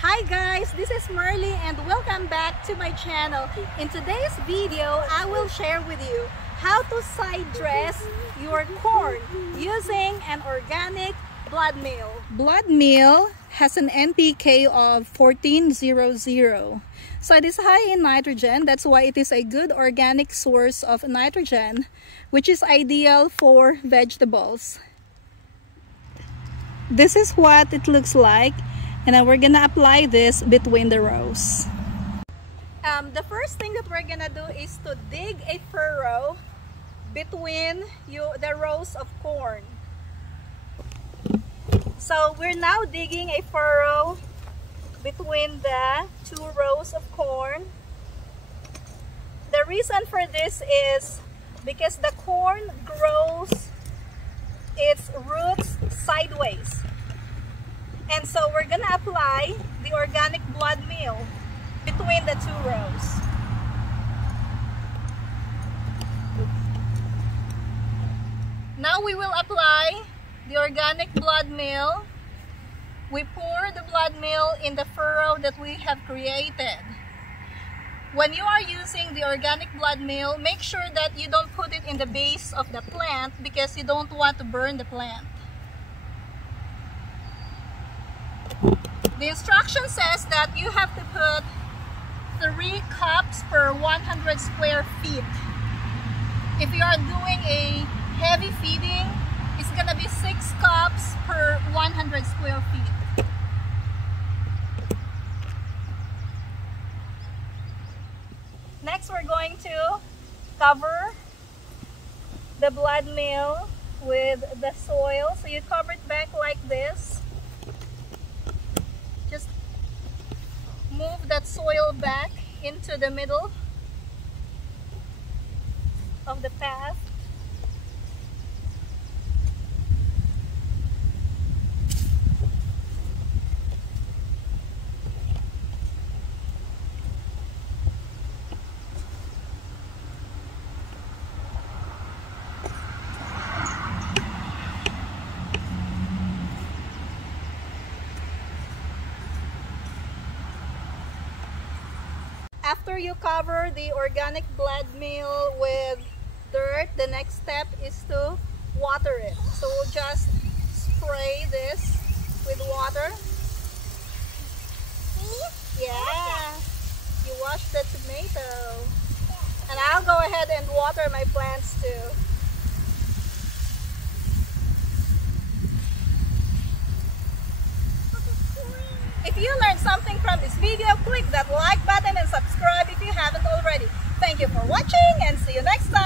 Hi guys, this is Merly and welcome back to my channel. In today's video, I will share with you how to side dress your corn using an organic blood meal. Blood meal has an NPK of 1400. So it is high in nitrogen. That's why it is a good organic source of nitrogen, which is ideal for vegetables. This is what it looks like. And then we're gonna apply this between the rows. The first thing that we're gonna do is to dig a furrow between the rows of corn. So we're now digging a furrow between the two rows of corn. The reason for this is because the corn grows its roots sideways. And so we're gonna apply the organic blood meal between the two rows. Now we will apply the organic blood meal. We pour the blood meal in the furrow that we have created. When you are using the organic blood meal, make sure that you don't put it in the base of the plant because you don't want to burn the plant. The instruction says that you have to put 3 cups per 100 square feet. If you are doing a heavy feeding, it's gonna be 6 cups per 100 square feet. Next, we're going to cover the blood meal with the soil. So you cover it back like this. Just move that soil back into the middle of the path. After you cover the organic blood meal with dirt, the next step is to water it. So we'll just spray this with water. Yeah, you wash the tomato. And I'll go ahead and water my plants too. If you learned something from this video, click that like button and subscribe if you haven't already. Thank you for watching and see you next time.